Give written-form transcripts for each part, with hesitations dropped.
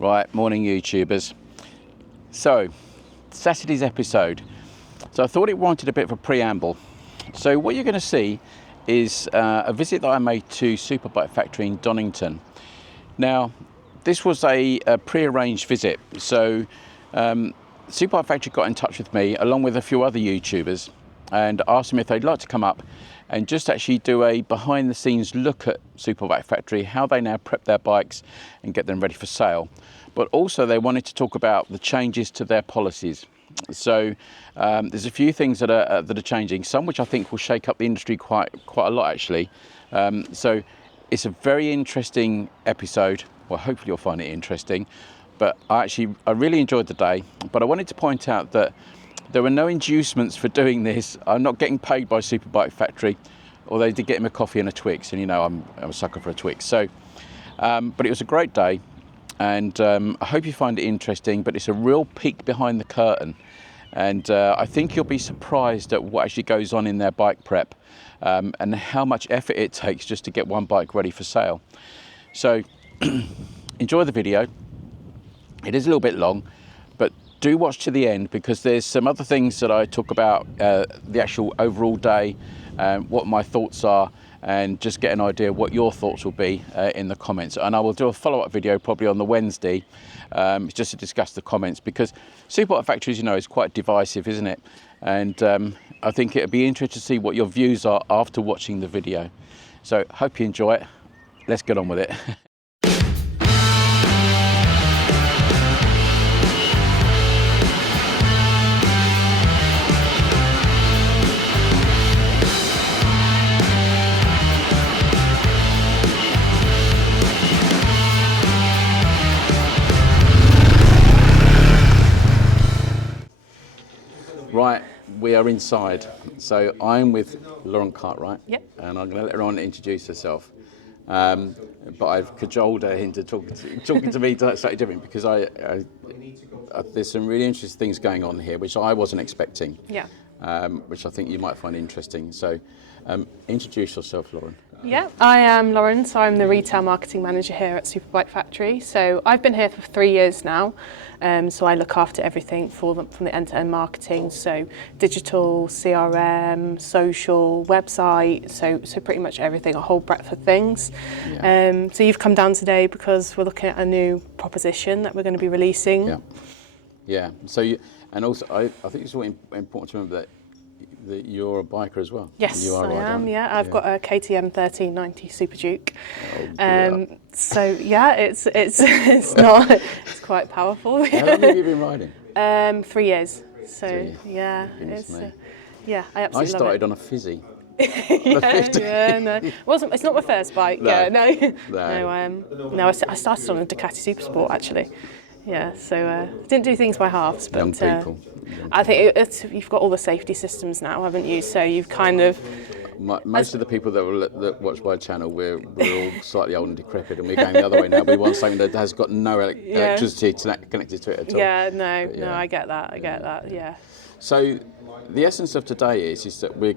Right, morning YouTubers. So, Saturday's episode. So I thought it wanted a bit of a preamble. So what you're going to see is a visit that I made to Superbike factory in Donnington. Now, this was a pre-arranged visit. So Superbike factory got in touch with me along with a few other YouTubers and asked them if they'd like to come up and just actually do a behind the scenes look at Superbike factory, how they now prep their bikes and get them ready for sale. But also they wanted to talk about the changes to their policies. So there's a few things that are changing, some which I think will shake up the industry quite a lot actually. So it's a very interesting episode. Well, hopefully you'll find it interesting. But I really enjoyed the day. But I wanted to point out that there were no inducements for doing this. I'm not getting paid by Superbike factory, although they did get him a coffee and a Twix, and you know I'm a sucker for a Twix. So, but it was a great day. And I hope you find it interesting, but it's a real peek behind the curtain. And I think you'll be surprised at what actually goes on in their bike prep and how much effort it takes just to get one bike ready for sale. So enjoy the video. It is a little bit long, but do watch to the end because there's some other things that I talk about the actual overall day, what my thoughts are, and just get an idea what your thoughts will be in the comments. And I will do a follow-up video probably on the Wednesday just to discuss the comments, because Superbike factories, you know, is quite divisive, isn't it? And I think it'll be interesting to see what your views are after watching the video. So hope you enjoy it. Let's get on with it. Right, we are inside. So I'm with Lauren Cartwright. Yep. And I'm going to let her on introduce herself. But I've cajoled her into talking to me slightly different because there's some really interesting things going on here which I wasn't expecting. Yeah. Which I think you might find interesting. So introduce yourself, Lauren. Yeah, I am Lauren, so I'm the retail marketing manager here at Superbike Factory. So I've been here for 3 years now, so I look after everything for them from the end-to-end marketing, so digital, CRM, social, website, so pretty much everything, a whole breadth of things. Yeah. So you've come down today because we're looking at a new proposition that we're going to be releasing. Yeah, yeah. So and also I think it's really important to remember that you're a biker as well. Yes, you are I am. Yeah, I've got a KTM 1390 Super Duke. Oh, so yeah, it's not. It's quite powerful. How long have you been riding? 3 years. So 3 years. yeah, Goodness me. Yeah, I absolutely love it. I started on a fizzy. No, it's not my first bike. No, no. I started on a Ducati Super Sport actually. Yeah, so didn't do things by halves, but young people. I think you've got all the safety systems now, haven't you? So you've kind of most of the people that watch my channel, we're all slightly old and decrepit, and we're going the other way now. We want something that has got no electricity connected to it at all. Yeah, no, I get that. Yeah. So the essence of today is that we're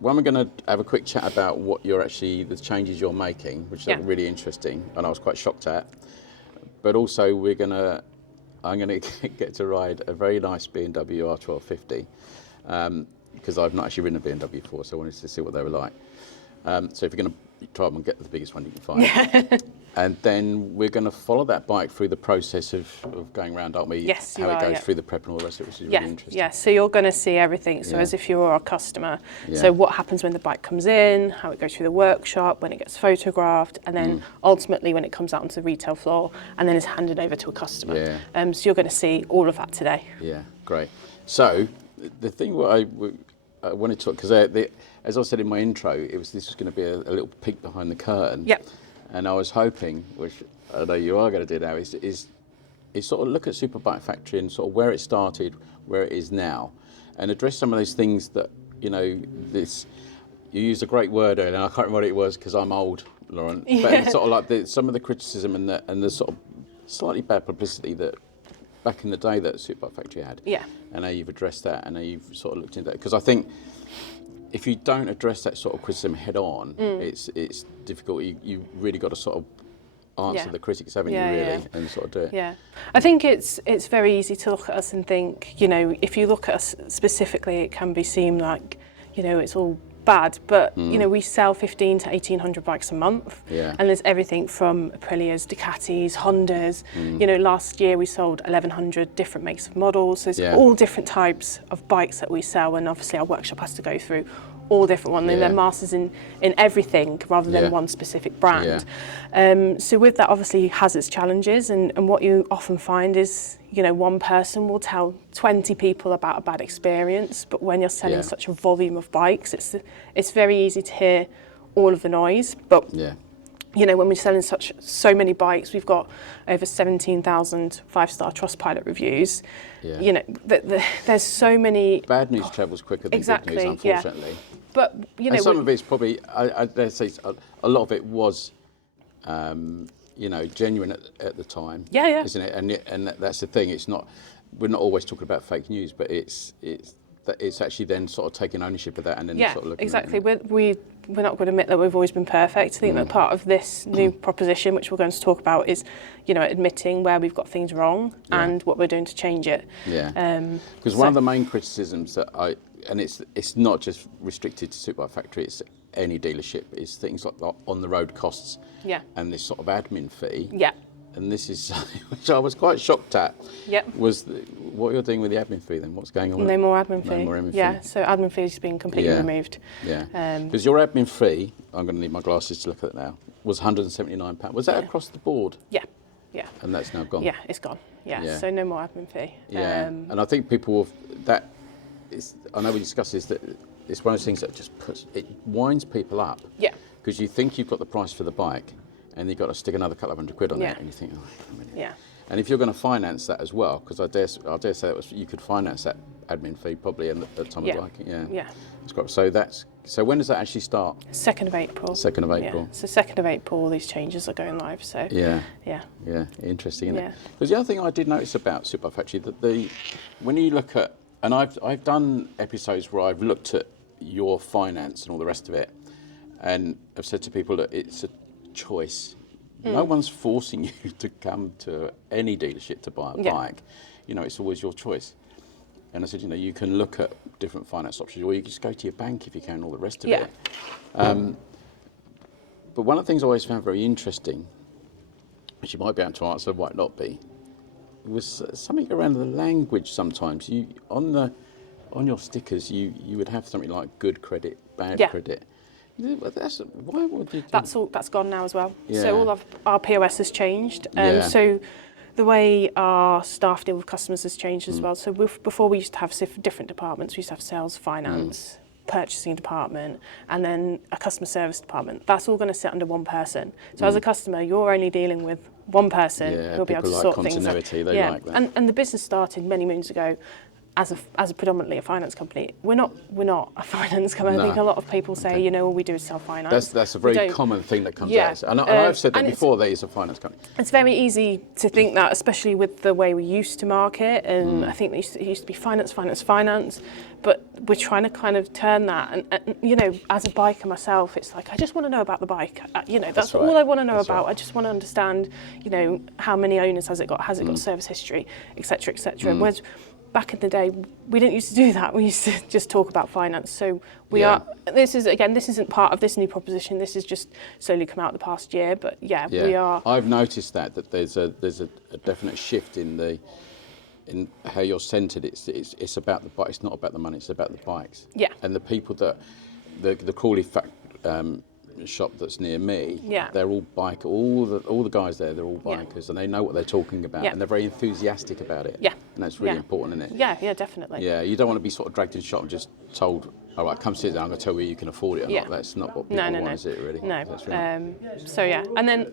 going to have a quick chat about what the changes you're making, which are really interesting, and I was quite shocked at. But also I'm gonna get to ride a very nice BMW R1250 because I've not actually ridden a BMW before, so I wanted to see what they were like. So if you're going to try them and get the biggest one you can find. And then we're going to follow that bike through the process of going around, aren't we? Yes, how it goes through the prep and all the rest of it, which is really interesting. Yeah, so you're going to see everything, so as if you were a customer. Yeah. So what happens when the bike comes in, how it goes through the workshop, when it gets photographed, and then ultimately when it comes out onto the retail floor and then is handed over to a customer. Yeah. So you're going to see all of that today. Yeah, great. So the thing what I wanted to talk, because as I said in my intro, this was going to be a little peek behind the curtain. Yep. And I was hoping, which I know you are going to do now, is sort of look at Superbike Factory and sort of where it started, where it is now, and address some of those things that, you know, you used a great word earlier, and I can't remember what it was because I'm old, Lauren, but it's sort of like some of the criticism and the sort of slightly bad publicity that back in the day that Superbike Factory had. Yeah. And how you've addressed that and how you've sort of looked into that. Because I think if you don't address that sort of criticism head on, it's difficult. You really got to sort of answer the critics, haven't you, really, and sort of do it. Yeah, I think it's very easy to look at us and think, you know, if you look at us specifically, it can be seem like, you know, it's all bad, but you know, we sell 15 to 1800 bikes a month, and there's everything from Aprilias, Ducatis, Hondas. You know, last year we sold 1100 different makes of models. So there's all different types of bikes that we sell, and obviously our workshop has to go through all different ones. And they're masters in everything rather than one specific brand. So with that, obviously has its challenges, and what you often find is, you know, one person will tell 20 people about a bad experience, but when you're selling such a volume of bikes, it's very easy to hear all of the noise. But you know, when we're selling so many bikes, we've got over 17,000 5-star Trustpilot reviews. You know, there's so many. Bad news travels quicker than good news, unfortunately. But you know, and some of it's probably, I dare say, a lot of it was, you know, genuine at the time. Isn't it? And that's the thing. It's not. We're not always talking about fake news, but it's actually then sort of taking ownership of that and then sort of looking exactly. at it. We're not going to admit that we've always been perfect. I think that part of this new proposition, which we're going to talk about, is, you know, admitting where we've got things wrong and what we're doing to change it. Because one of the main criticisms that and it's not just restricted to Superbike Factory, it's any dealership, is things like on the road costs and this sort of admin fee. And this is which I was quite shocked at. Was what you're doing with the admin fee then? What's going on? No more admin fee. No more admin fee. So admin fee has been completely removed. Because your admin fee, I'm going to need my glasses to look at it now, was £179. Was that across the board? Yeah. And that's now gone. Yeah, it's gone. So no more admin fee. And I think people will, I know we discussed this, that it's one of those things that just winds people up. Because you think you've got the price for the bike, and you've got to stick another couple of £100 on it, and you think, And if you're going to finance that as well, because I dare say you could finance that admin fee probably at the time of biking. It's great. So when does that actually start? 2nd of April. 2nd of April. So 2nd of April, all these changes are going live. So Interesting, isn't it? Because the other thing I did notice about Superbike Factory, that when you look at, and I've done episodes where I've looked at your finance and all the rest of it, and I've said to people that it's a choice. No one's forcing you to come to any dealership to buy a bike. You know, it's always your choice. And I said, you know, you can look at different finance options, or you can just go to your bank if you can, all the rest of it. But one of the things I always found very interesting, which you might be able to answer, might not be, was something around the language. Sometimes you on your stickers you would have something like good credit, bad credit. Why would you do that's gone now as well. So all of our POS has changed. So the way our staff deal with customers has changed as well. So before we used to have different departments. We used to have sales, finance, purchasing department, and then a customer service department. That's all going to sit under one person. So as a customer, you're only dealing with one person who'll be able to sort things out. They like that. And the business started many moons ago as a predominantly a finance company. We're not a finance company. I think a lot of people say, you know, all we do is sell finance. That's a very common thing that comes out. And I've said that before, that is a finance company. It's very easy to think that, especially with the way we used to market, and I think it used to be finance, but we're trying to kind of turn that, and you know, as a biker myself, it's like, I just want to know about the bike. You know, that's all I want to know about. I just want to understand, you know, how many owners has it got service history, etc., etc. Whereas back in the day, we didn't used to do that. We used to just talk about finance. So we are. This isn't part of this new proposition. This has just slowly come out the past year. But we are. I've noticed that there's a definite shift in how you're centred. It's about the bike. It's not about the money. It's about the bikes. And the people that the Crawley shop that's near me, they're all all the guys there, they're all bikers, and they know what they're talking about, and they're very enthusiastic about it. And that's really important, isn't it? Yeah, definitely. Yeah, you don't want to be sort of dragged in shop and just told, all right, come sit down, I'm going to tell you can afford it or not. That's not what people want, is it, really? No. That's right. And then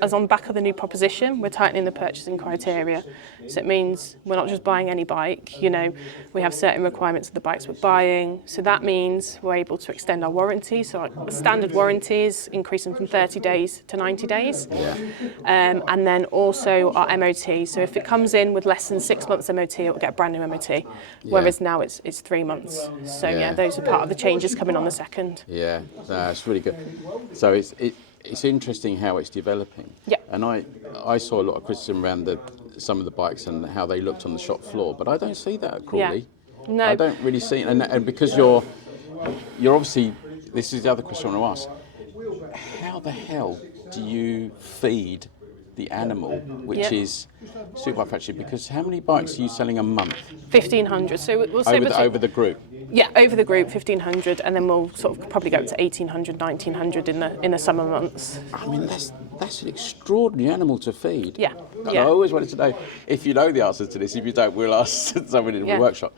as on the back of the new proposition, we're tightening the purchasing criteria. So it means we're not just buying any bike, you know, we have certain requirements of the bikes we're buying. So that means we're able to extend our warranty. So our standard warranty is increasing from 30 days to 90 days. And then also our MOT. So if it comes in with less than 6 months MOT, it will get a brand new MOT. Whereas now it's 3 months. So those are part of the changes coming on the 2nd. It's really good. So it's interesting how it's developing. And I saw a lot of criticism around some of the bikes and how they looked on the shop floor, but I don't see that at Crawley. Yeah. No. I don't really see it. And because you're obviously, this is the other question I want to ask. How the hell do you feed the animal, which is Superbike Factory? Because how many bikes are you selling a month? 1,500. So we'll say over the group. Yeah, over the group, 1,500, and then we'll sort of probably go up to 1,800, 1,900 in the summer months. I mean, that's an extraordinary animal to feed. Yeah. I always wanted to know, if you know the answers to this. If you don't, we'll ask someone in the workshop.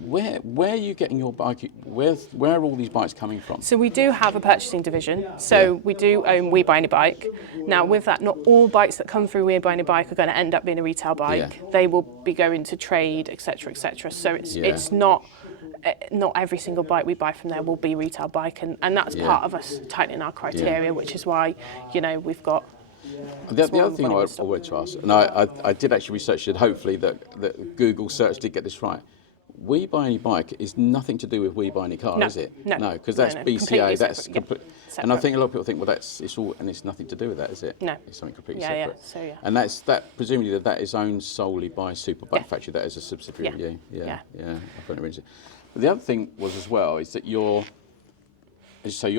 Where are you getting your bike? Where are all these bikes coming from? So we do have a purchasing division. So we do own We Buy Any Bike. Now with that, not all bikes that come through We Buy Any Bike are going to end up being a retail bike. Yeah. They will be going to trade, etc., etc. So it's not every single bike we buy from there will be retail bike, and that's part of us tightening our criteria, which is why we've got. The other thing I wanted to ask, and I did actually research it. Hopefully that Google search did get this right. We Buy Any Bike is nothing to do with We Buy Any Car, is it? No, because that's BCA. That's separate. And I think a lot of people think, well, it's nothing to do with that, is it? No, it's something completely separate. So and that presumably that is owned solely by Superbike Factory. That is a subsidiary of you. Yeah. I find it interesting. But the other thing was as well is that your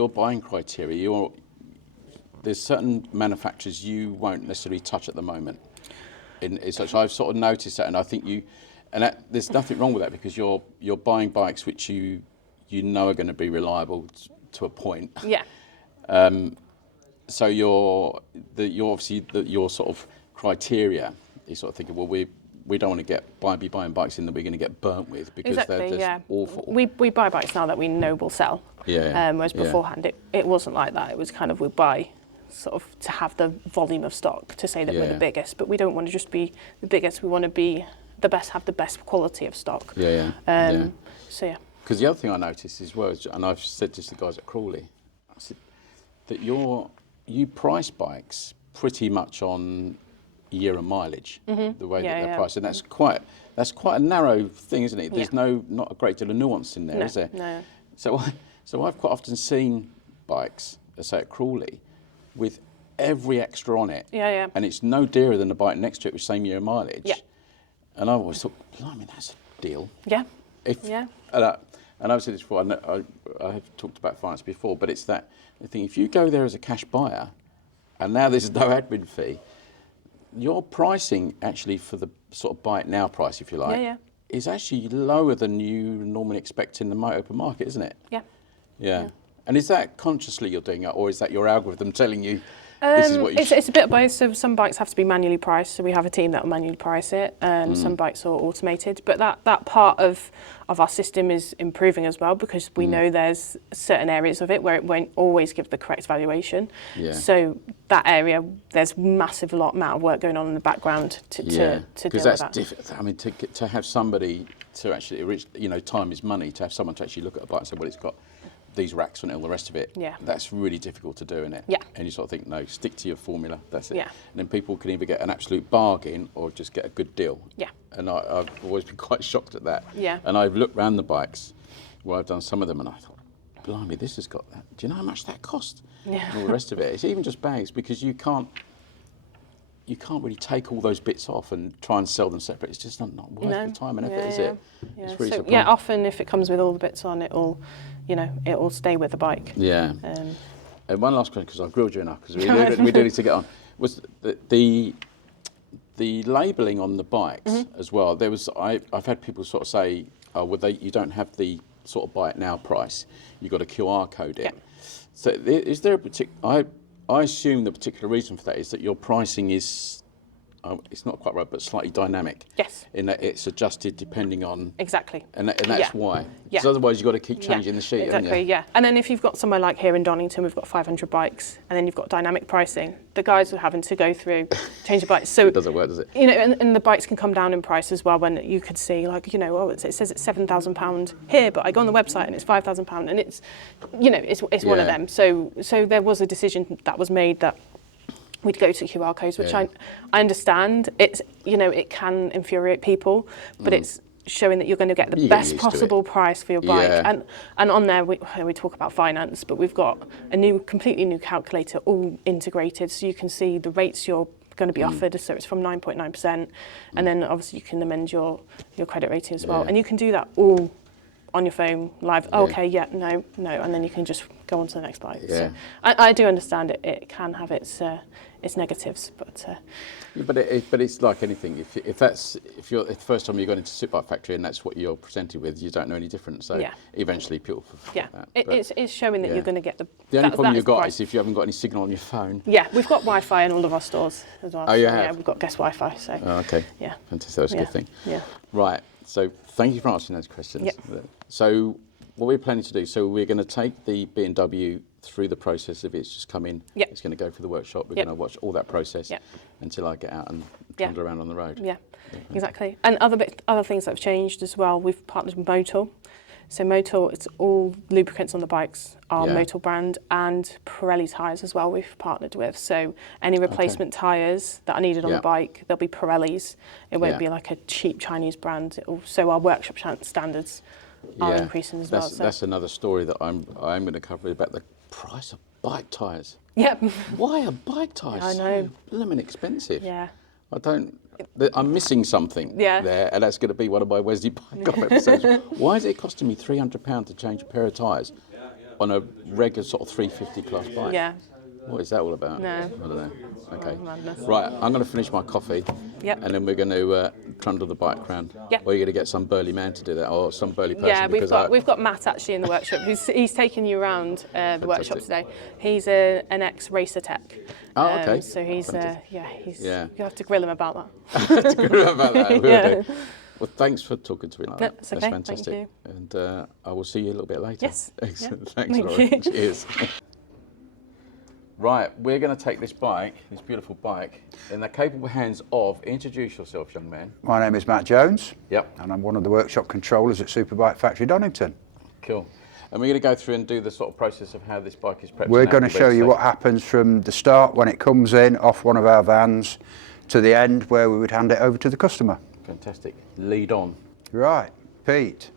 buying criteria. There's certain manufacturers you won't necessarily touch at the moment. So I've sort of noticed that, and I think there's nothing wrong with that, because you're buying bikes which you know are going to be reliable to a point. Yeah. So your sort of criteria is sort of thinking, well, we don't want to be buying bikes in that we're going to get burnt with, because they're just awful. We buy bikes now that we know will sell. Whereas beforehand it wasn't like that. It was kind of we buy sort of to have the volume of stock to say that we're the biggest, but we don't want to just be the biggest. We want to be the best, have the best quality of stock. So yeah. Because the other thing I noticed as well, and I've said this to the guys at Crawley, I said that you price bikes pretty much on year and mileage, the way that they're priced, and that's quite a narrow thing, isn't it? There's not a great deal of nuance in there, is there? No. So I've quite often seen bikes, let's say at Crawley, with every extra on it, and it's no dearer than the bike next to it with same year and mileage. And I always thought, blimey, that's a deal. And I've said this before, I have talked about finance before, but it's that thing, if you go there as a cash buyer, and now there's no admin fee, your pricing actually for the sort of buy it now price, if you like, is actually lower than you normally expect in the open market, isn't it? Yeah. And is that consciously you're doing it, or is that your algorithm telling you this is what you It's a bit of both. So some bikes have to be manually priced, so we have a team that will manually price it. Some bikes are automated, but that part of our system is improving as well, because we know there's certain areas of it where it won't always give the correct valuation. So that area, there's massive amount of work going on in the background to deal with that. Difficult. I mean, to have somebody to actually, time is money. To have someone to actually look at a bike and say, well, it's got these racks on it, all the rest of it, that's really difficult to do, isn't it? And you sort of think, no, stick to your formula, that's it. And then people can either get an absolute bargain or just get a good deal. And I've always been quite shocked at that. And I've looked around the bikes where I've done some of them, and I thought, blimey, this has got that. Do you know how much that cost? And all the rest of it. It's even just bags, because you can't really take all those bits off and try and sell them separate. It's just not worth the time and effort, is it? It's really surprising. Often if it comes with all the bits on, it'll stay with the bike. And one last question, because I've grilled you enough, because we do need to get on, was the labelling on the bikes as well. I've had people sort of say, oh, well, you don't have the sort of buy it now price. You've got a QR code in. So is there a particular... I assume the particular reason for that is that your pricing is, it's not quite right, but slightly dynamic. In that it's adjusted depending on... Exactly. And that's why. Because otherwise you've got to keep changing the sheet, haven't you? And then if you've got somewhere like here in Donnington, we've got 500 bikes, and then you've got dynamic pricing, the guys are having to go through, change the bikes. So it doesn't work, does it? And the bikes can come down in price as well, when you could see, like, it says it's £7,000 here, but I go on the website and it's £5,000, and it's one of them. So there was a decision that was made that we'd go to QR codes, which I understand. It's it can infuriate people, but showing that you're going to get the You get best used to it. possible price for your bike. Yeah. And on there, we talk about finance, but we've got a completely new calculator all integrated, so you can see the rates you're going to be offered. So it's from 9.9%, and then obviously you can amend your credit rating as well. Yeah. And you can do that all on your phone live. Yeah. Okay, yeah, no, and then you can just go on to the next bike. Yeah. So I do understand it can have its negatives, but Yeah, but it's like anything. If you're the first time you're going into a Superbike factory and that's what you're presented with, you don't know any different. So Yeah. eventually people. yeah, That. it's showing that yeah. you're going to get The only problem that you've the got price. is if you haven't got any signal on your phone. Yeah, we've got Wi-Fi in all of our stores as well. Oh, you So, have? yeah, we've got guest Wi-Fi. So Oh, okay. yeah, Fantastic. That's a yeah. good thing. Yeah. Right. So thank you for answering those questions. Yep. So what we're planning to do, so we're going to take the B&W through the process of it's just come in. Yep. It's going to go through the workshop. We're Yep. going to watch all that process Yep. until I get out and Yeah. wander around on the road. Yeah, exactly. And other things that have changed as well. We've partnered with Motul. So Motul, it's all lubricants on the bikes are Yeah. Motul brand, and Pirelli tyres as well. We've partnered with. So any replacement tyres that are needed on Yeah. the bike, they'll be Pirellis. It won't Yeah. be like a cheap Chinese brand. So our workshop standards are increasing as well. So That's another story that I'm going to cover about the price of bike tyres. yep. Why are bike tyres I know. so blooming expensive? Yeah. I'm missing something Yeah. there, and that's going to be one of my Wesley Bike Off episodes. Why is it costing me £300 to change a pair of tyres on a regular sort of 350 class bike? Yeah. What is that all about? No. I don't know. Okay. Madness. Right, I'm going to finish my coffee. Yep. And then we're going to trundle the bike round. Yep. Or you're going to get some burly man to do that, or some burly person. Yeah, because we've got Matt actually in the workshop. He's taking you around the workshop Fantastic. today. He's an ex-racer tech. Oh, okay. So he's Fantastic. Yeah. you have to grill him about that. about that. Will Yeah. do. Well, thanks for talking to me like No, that. it's That's okay. fantastic. Thank And I will see you a little bit later. Yes. Excellent. Yeah. Thanks, Thank Laura. you. Cheers. Right, we're going to take this beautiful bike, in the capable hands of, introduce yourself, young man. My name is Matt Jones. Yep. And I'm one of the workshop controllers at Superbike Factory Donnington. Cool. And we're going to go through and do the sort of process of how this bike is prepped. We're and going to how it's show ready. you what happens from the start when it comes in off one of our vans to the end where we would hand it over to the customer. Fantastic. Lead on. Right, Pete,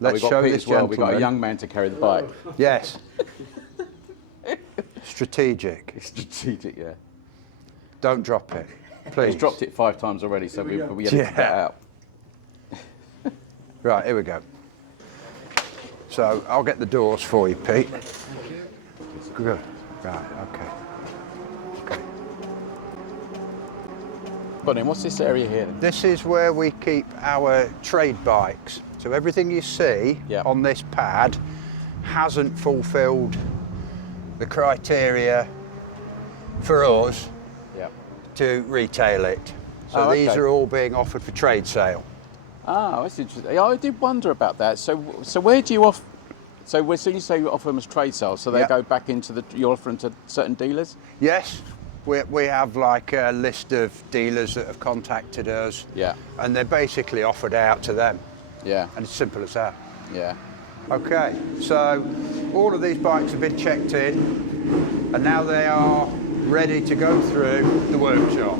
let's We've got show Pete this as well. gentleman. We've got a young man to carry the bike. Yes. Strategic. Strategic, yeah. Don't drop it, please. He's dropped it 5 times already, so we edited Yeah. that out. Right, here we go. So I'll get the doors for you, Pete. Good. Right, okay. But then, what's this area here then? This is where we keep our trade bikes. So everything you see Yeah. on this pad hasn't fulfilled the criteria for us Yeah. to retail it. So Oh, okay. these are all being offered for trade sale. Ah, that's interesting. I did wonder about that. So where do you offer? So when you say you offer them as trade sales, so they Yeah. go back into you offer them to certain dealers? Yes, we have like a list of dealers that have contacted us. Yeah. And they're basically offered out to them. Yeah. And it's simple as that. Yeah. Okay, so all of these bikes have been checked in and now they are ready to go through the workshop.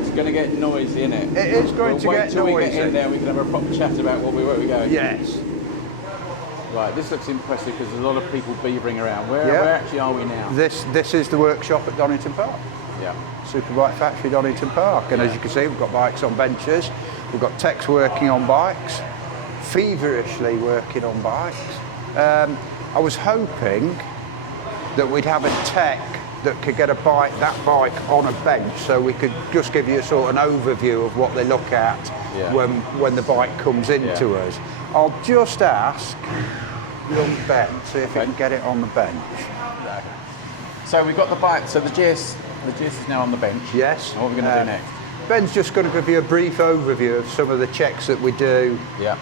It's going to get noisy, isn't it? It is going to wait get till we get noisy. in there. We can have a proper chat about where we're going. Yes. Right. This looks impressive because there's a lot of people beavering around. Where Yeah. actually are we now? This is the workshop at Donnington Park. Yeah. Superbike Factory Donnington Park. And as you can see, we've got bikes on benches. We've got techs working on bikes, feverishly working on bikes. I was hoping that we'd have a tech that could get that bike on a bench so we could just give you a sort of an overview of what they look at Yeah. when the bike comes into Yeah. us. I'll just ask young Ben, see if he Okay. can get it on the bench. So we've got the bike. So the GS is now on the bench. Yes. And what are we going to do next? Ben's just going to give you a brief overview of some of the checks that we do Yeah.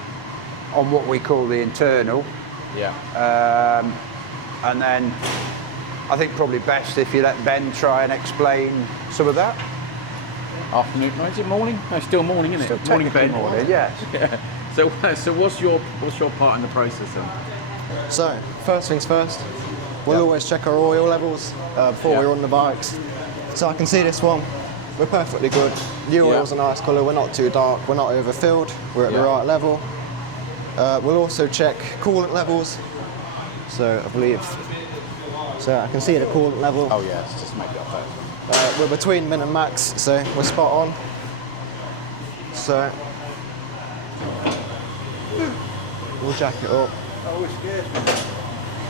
on what we call the internal. Yeah. And then I think probably best if you let Ben try and explain some of that. Afternoon. No, is it morning? No, still morning, isn't it? Morning, Ben. Morning, yes. So what's your part in the process then? So, first things first, we'll always check our oil levels before Yeah. we're on the bikes. So I can see this one we're perfectly good. The oil's a nice colour, we're not too dark, we're not overfilled, we're at the right level. We'll also check coolant levels. So I believe, so I can see the coolant level. Oh yeah, it's just maybe up there. We're between min and max, so we're spot on. So we'll jack it up. Oh, it's good.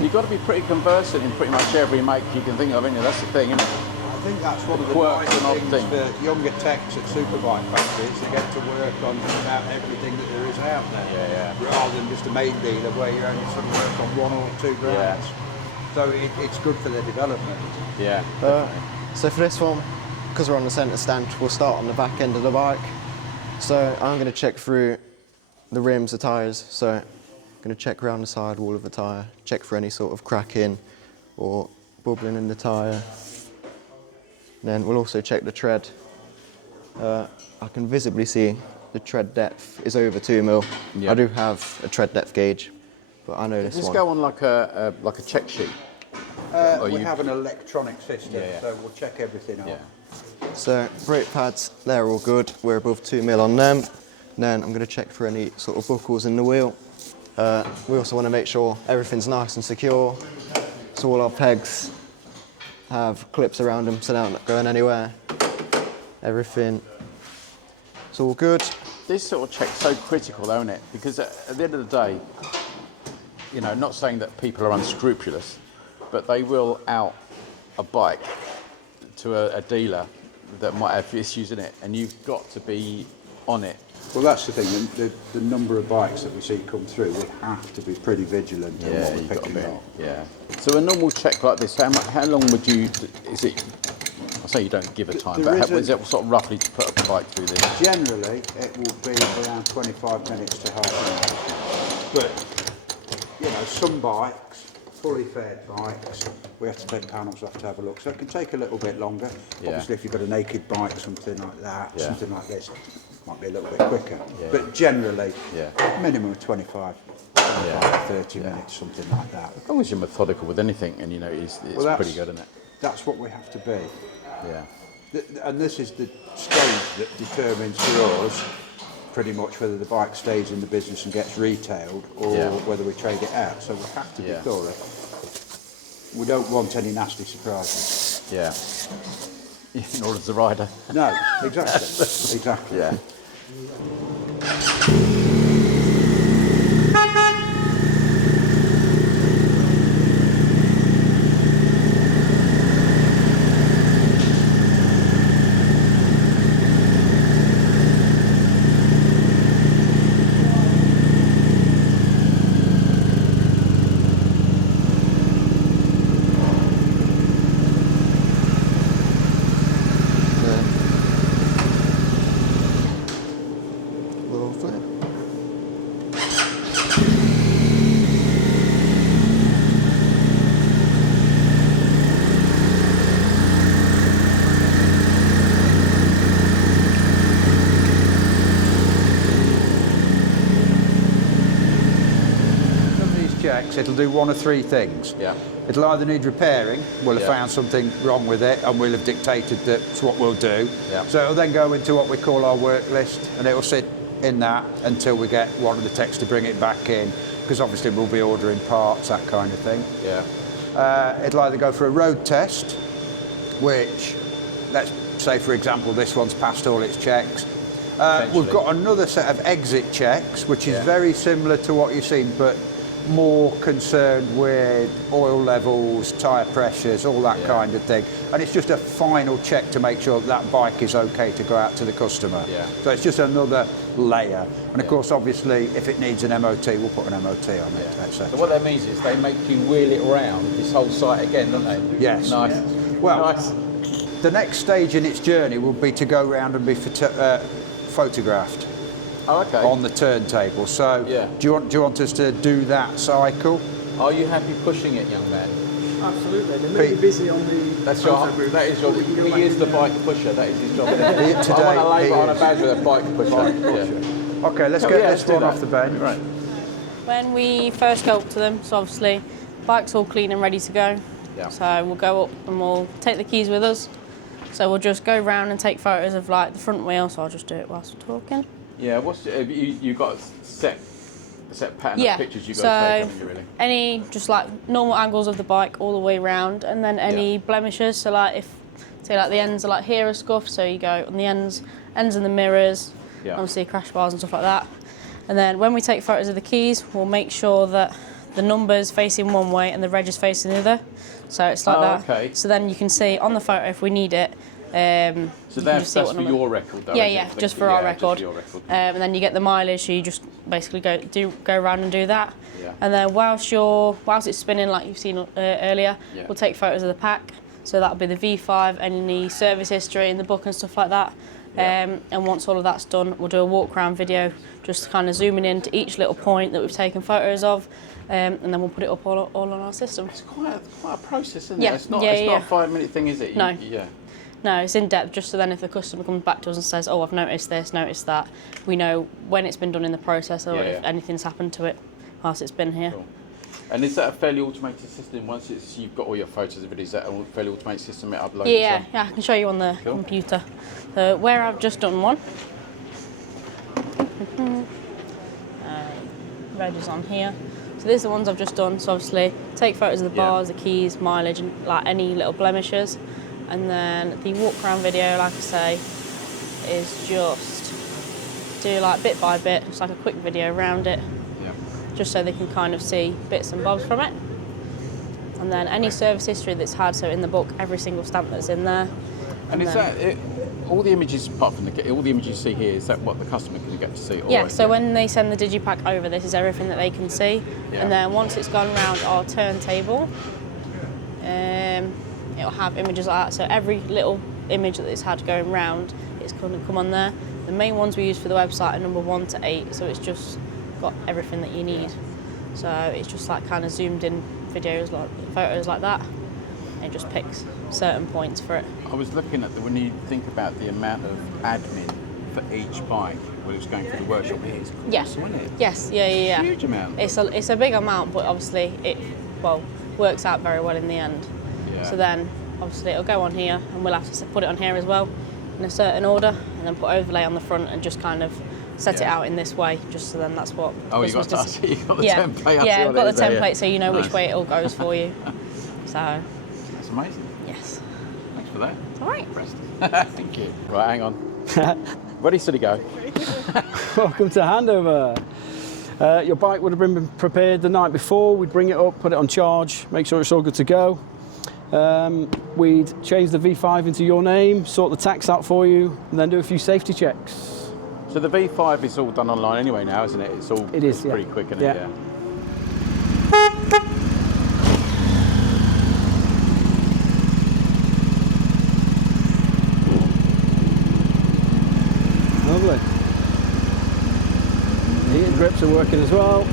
You've got to be pretty conversant in pretty much every make you can think of, isn't it? That's the thing, isn't it? I think that's one of the Quirks nice and odd things things. for younger techs at Superbike factories. They get to work on about everything that there is out there. Yeah. Rather than just a main dealer where you only sort of work on 1 or 2 brands. So it's good for their development. Yeah. So for this one, because we're on the centre stand, we'll start on the back end of the bike. So I'm going to check through the rims, the tyres. So I'm going to check around the sidewall of the tyre, check for any sort of cracking or bubbling in the tyre. Then we'll also check the tread. I can visibly see the tread depth is over 2 mil. Yeah. I do have a tread depth gauge, but I know this Does this one. go on like a check sheet? We have an electronic system, Yeah. so we'll check everything on. Yeah. So brake pads, they're all good. We're above 2 mil on them. Then I'm going to check for any sort of buckles in the wheel. We also want to make sure everything's nice and secure. So all our pegs have clips around them so they're not going anywhere. Everything, it's all good. This sort of check's so critical, though, isn't it? Because at the end of the day, you know, not saying that people are unscrupulous, but they will out a bike to a dealer that might have issues in it, and you've got to be on it. Well, that's the thing. The number of bikes that we see come through, we have to be pretty vigilant on what you've we're got to picking be. up. Yeah. So a normal check like this, how long would you? Is it? I say you don't give a time, There but is is it sort of roughly to put a bike through this? Generally, it will be around 25 minutes to half an hour. But, you know, some bikes, fully fed bikes, we have to take panels off to have a look. So it can take a little bit longer. Yeah. Obviously, if you've got a naked bike, something like that, Yeah. something like this, might be a little bit quicker. Yeah. But generally, Yeah. minimum of 25, 30 minutes, something like that. As long as you're methodical with anything, and you know, it's Well, pretty good, isn't it? That's what we have to be. Yeah. And this is the stage that determines for us pretty much whether the bike stays in the business and gets retailed or whether we trade it out. So we have to be thorough. We don't want any nasty surprises. Yeah. In order as a rider. No, exactly. Exactly. Yeah. Lovely. Of these checks, it'll do one of 3 things. Yeah. It'll either need repairing, we'll have found something wrong with it and we'll have dictated that's what we'll do. Yeah. So it'll then go into what we call our work list and it'll sit in that until we get one of the techs to bring it back in, because obviously we'll be ordering parts, that kind of thing. Yeah. It'll either go for a road test, which, let's say for example, this one's passed all its checks. We've got another set of exit checks, which is very similar to what you've seen, but more concerned with oil levels, tyre pressures, all that kind of thing. And it's just a final check to make sure that bike is okay to go out to the customer. Yeah. So it's just another layer. And of course, obviously, if it needs an MOT, we'll put an MOT on it, etc. So what that means is they make you wheel it around this whole site again, don't they? Yes. Nice. Well, nice. the next stage in its journey will be to go round and be photographed Oh, okay. on the turntable. So Yeah. do you want us to do that cycle? Are you happy pushing it, young man? Absolutely. They may be Pete. busy on the That's your. photo booth, That is your. but we can go back He is in the there. bike pusher. That is his job. Today, I want to label he on a is. badge with a bike pusher. Yeah. Okay, let's Oh, get yeah, this let's do one that. off the bench. Right. When we first go up to them, so obviously bike's all clean and ready to go. Yeah. So we'll go up and we'll take the keys with us. So we'll just go round and take photos of like the front wheel. So I'll just do it whilst we're talking. Yeah, you got a set pattern of pictures you got to take, haven't you, really? Any just like normal angles of the bike all the way round, and then any blemishes. So like if say like the ends are like here are scuffed, so you go on the ends and the mirrors, obviously crash bars and stuff like that. And then when we take photos of the keys, we'll make sure that the number's facing one way and the reg is facing the other. So it's like that. Okay. So then you can see on the photo if we need it. So that's for your record, though. Yeah, just for our record. Just for your record. And then you get the mileage, so you just basically go around and do that. Yeah. And then whilst it's spinning, like you've seen earlier, we'll take photos of the pack. So that'll be the V5, any service history in the book and stuff like that. And once all of that's done, we'll do a walk around video, just kind of zooming in to each little point that we've taken photos of, and then we'll put it up all on our system. It's quite a process, isn't it? Yeah. It's not a 5-minute thing, is it? No. No, it's in depth, just so then if the customer comes back to us and says, oh, I've noticed this, noticed that, we know when it's been done in the process or if anything's happened to it whilst it's been here. Cool. And is that a fairly automated system? Once you've got all your photos of it, is that a fairly automated system it uploads? Yeah, I can show you on the computer. So where I've just done one, reg is on here. So these are the ones I've just done. So obviously take photos of the bars, the keys, mileage, and like any little blemishes. And then the walk around video, like I say, is just do like bit by bit, just like a quick video around it, just so they can kind of see bits and bobs from it. And then any service history that's had, so in the book, every single stamp that's in there. And is that it, all the images, apart from all the images you see here, is that what the customer can get to see? Yeah, so when they send the digipack over, this is everything that they can see. And then once it's gone around our turntable, it'll have images like that. So every little image that it's had going round, it's going to come on there. The main ones we use for the website are number 1 to 8, so it's just got everything that you need. So it's just like kind of zoomed in videos, like photos like that. It just picks certain points for it. I was looking at when you think about the amount of admin for each bike when it's going through the workshop, it's colossal, isn't it? Yes, yeah. Huge amount. It's a big amount, but obviously it works out very well in the end. Yeah. So then obviously it'll go on here, and we'll have to put it on here as well in a certain order, and then put overlay on the front and just kind of set it out in this way, just so then that's what. Oh, you got the template. Yeah, I've got the template, so you know which way it all goes for you. So. That's amazing. Yes. Thanks for that. All right. Thank you. Right, hang on. Ready, steady, go. Welcome to handover. Your bike would have been prepared the night before. We'd bring it up, put it on charge, make sure it's all good to go. We'd change the V5 into your name, sort the tax out for you, and then do a few safety checks. So the V5 is all done online anyway now, isn't it? It is pretty quick, isn't it? Yeah. Lovely. The heated grips are working as well.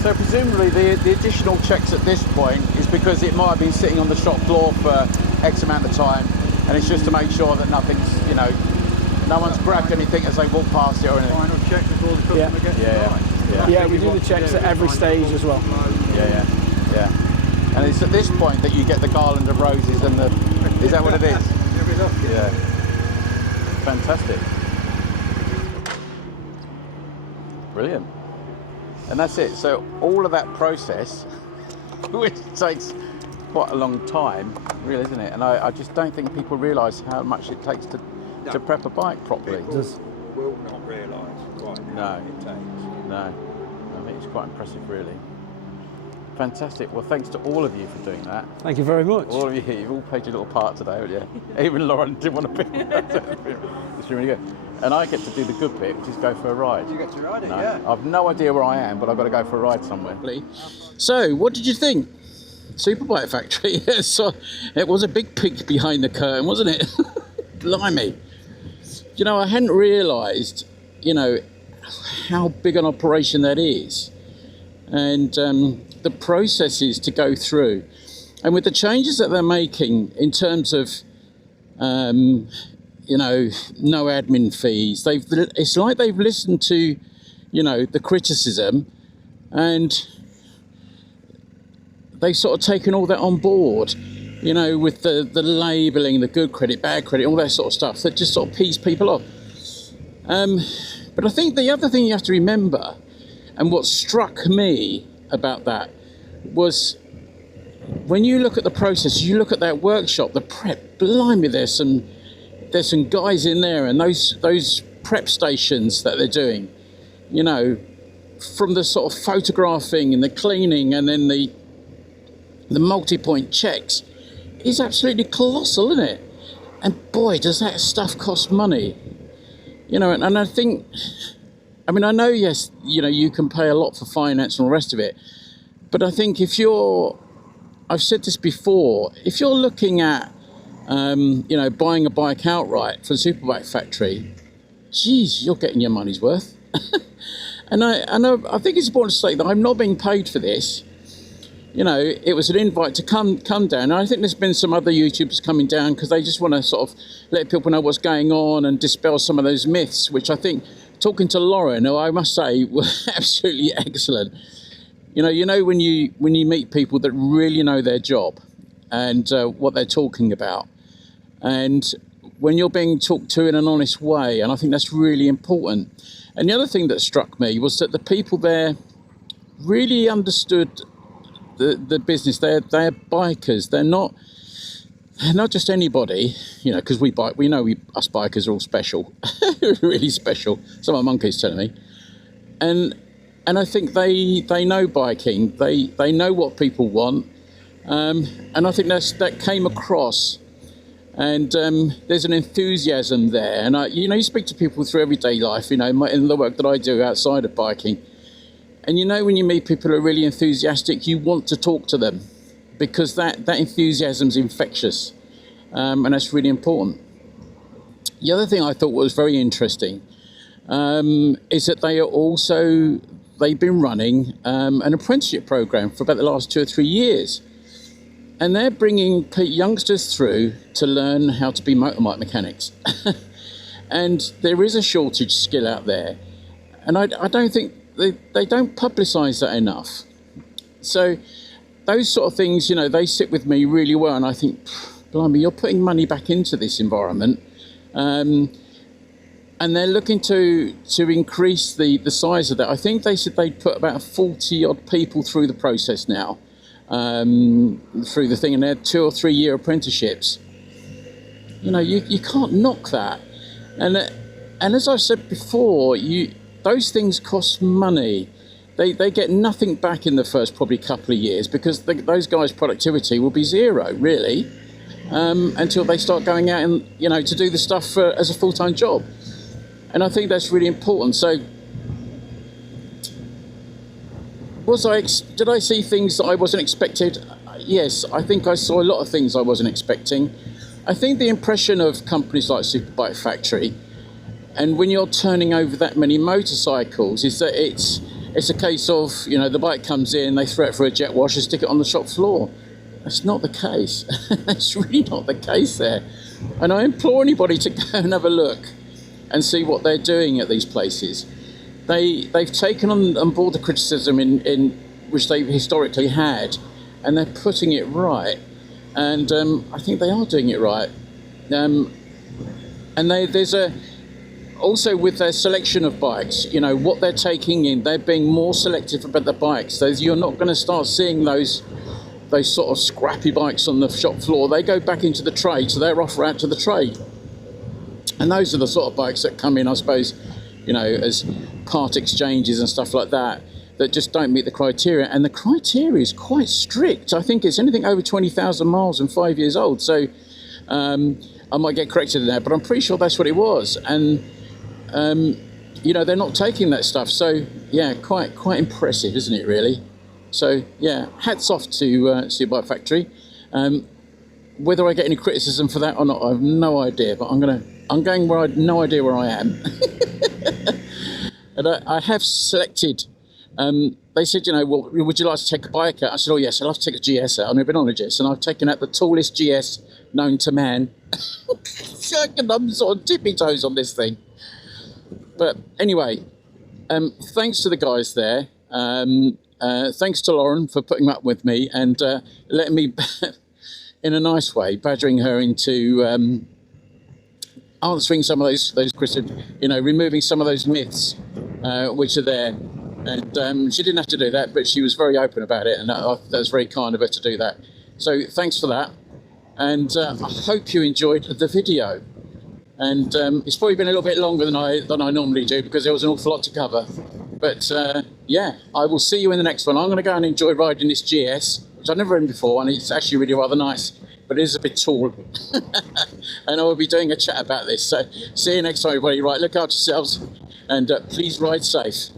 So presumably the additional checks at this point is because it might have been sitting on the shop floor for X amount of time, and it's just to make sure that nothing's, no one's grabbed anything as they walk past it or anything. Final check before the customer gets the Yeah, we do the checks at every stage as well. Yeah. And it's at this point that you get the garland of roses and the... Is that what it is? Yeah. Fantastic. Brilliant. And that's it. So all of that process, which takes quite a long time, really, isn't it? And I just don't think people realise how much it takes to prep a bike properly. People will not realise quite how it takes. No. I think it's quite impressive, really. Fantastic. Well, thanks to all of you for doing that. Thank you very much. All of you here, you've all played your little part today, haven't you? Even Lauren didn't want to be. It's really good. And I get to do the good bit, which is go for a ride. You get to ride it, yeah. I've no idea where I am, but I've got to go for a ride somewhere. So, what did you think? Superbike Factory. So, it was a big peek behind the curtain, wasn't it? Blimey. I hadn't realised, how big an operation that is. And the processes to go through. And with the changes that they're making in terms of, no admin fees, it's like they've listened to, the criticism, and they've sort of taken all that on board. you know, with the labelling, the good credit, bad credit, all that sort of stuff that just sort of pees people off. But I think the other thing you have to remember, and what struck me about that, was when you look at the process, you look at that workshop, the prep, blimey, there's some guys in there, and those prep stations that they're doing, you know, from the sort of photographing and the cleaning and then the multi-point checks, is absolutely colossal, isn't it? And boy, does that stuff cost money. You know, and I think, I mean, I know, yes, you know, you can pay a lot for finance and all the rest of it, but I think I've said this before, if you're looking at, you know, buying a bike outright from Superbike factory, geez, you're getting your money's worth. And I think it's important to say that I'm not being paid for this. You know, it was an invite to come down. And I think there's been some other YouTubers coming down because they just want to sort of let people know what's going on and dispel some of those myths, which I think, talking to Lauren, who I must say was absolutely excellent. You know when you meet people that really know their job and what they're talking about, and when you're being talked to in an honest way, and I think that's really important. And the other thing that struck me was that the people there really understood the business. They're bikers. They're not just anybody, you know, because we know us bikers are all special, really special. Some of my monkeys telling me, and I think they know biking. They know what people want, and I think that came across. And there's an enthusiasm there. And you speak to people through everyday life, you know, in the work that I do outside of biking. And you know, when you meet people who are really enthusiastic, you want to talk to them because that enthusiasm is infectious. And that's really important. The other thing I thought was very interesting is that they've been running an apprenticeship program for about the last 2 or 3 years. And they're bringing youngsters through to learn how to be motorbike mechanics. And there is a shortage skill out there. And I don't think they don't publicise that enough. So those sort of things, you know, they sit with me really well. And I think, blimey, you're putting money back into this environment. And they're looking to increase the size of that. I think they said they'd put about 40 odd people through the process now. Through the thing, and they're 2 or 3 year apprenticeships. You know, you can't knock that. And as I've said before, those things cost money. They get nothing back in the first probably couple of years because those guys' productivity will be zero, really, until they start going out and, you know, to do the stuff as a full-time job. And I think that's really important. So did I see things that I wasn't expected? Yes, I think I saw a lot of things I wasn't expecting. I think the impression of companies like Superbike Factory, and when you're turning over that many motorcycles, is that it's a case of, you know, the bike comes in, they throw it for a jet wash and stick it on the shop floor. That's not the case. That's really not the case there. And I implore anybody to go and have a look and see what they're doing at these places. They've taken on board the criticism in which they've historically had, and they're putting it right. And I think they are doing it right. And there's also with their selection of bikes, you know, what they're taking in, they're being more selective about the bikes. You're not going to start seeing those sort of scrappy bikes on the shop floor. They go back into the trade, so they're offer out to the trade. And those are the sort of bikes that come in, I suppose, you know, as part exchanges and stuff like that just don't meet the criteria. And the criteria is quite strict. I think it's anything over 20,000 miles and 5 years old. So I might get corrected in that, but I'm pretty sure that's what it was. And, you know, they're not taking that stuff. So, yeah, quite impressive, isn't it, really? So, yeah, hats off to Superbike Factory. Whether I get any criticism for that or not, I have no idea, but I'm going where I have no idea where I am. And I have selected, they said, you know, well, would you like to take a bike out? I said, oh yes, I'd love to take a GS out. I've never been on a GS, and I've taken out the tallest GS known to man. I'm sort of tippy toes on this thing. But anyway, thanks to the guys there. Thanks to Lauren for putting up with me and letting me in a nice way, badgering her into answering some of those questions, removing some of those myths which are there. And she didn't have to do that, but she was very open about it, and that was very kind of her to do that. So thanks for that, and I hope you enjoyed the video. And it's probably been a little bit longer than I normally do, because there was an awful lot to cover. But yeah, I will see you in the next one. I'm going to go and enjoy riding this GS, which I've never ridden before, and it's actually really rather nice, but it is a bit tall. And I will be doing a chat about this. So see you next time, everybody. Right, look after yourselves, and please ride safe.